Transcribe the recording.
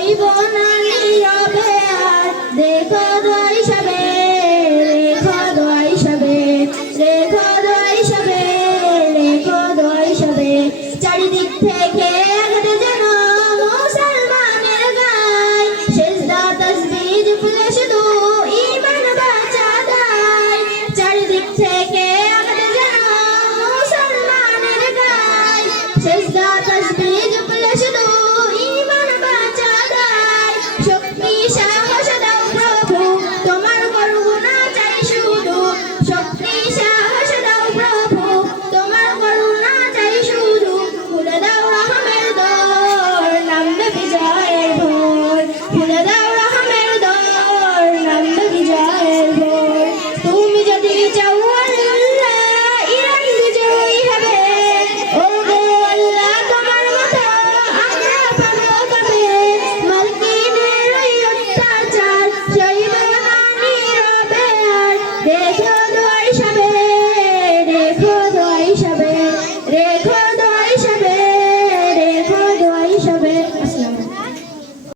হইব না নীরবে আর দেখো দোয়াই সবে রেখো দোয়াই সবে রেখো দোয়াই সবে রেখো দোয়াই সবে চারিদিক থেকে আঘাতে যেন মুসলমানের গায় সেজদা তাসবিহ ভুলে শুধু ঈমান বাঁচা দায় চারিদিক থেকে আঘাতে যেন মুসলমানের গায় সেজদা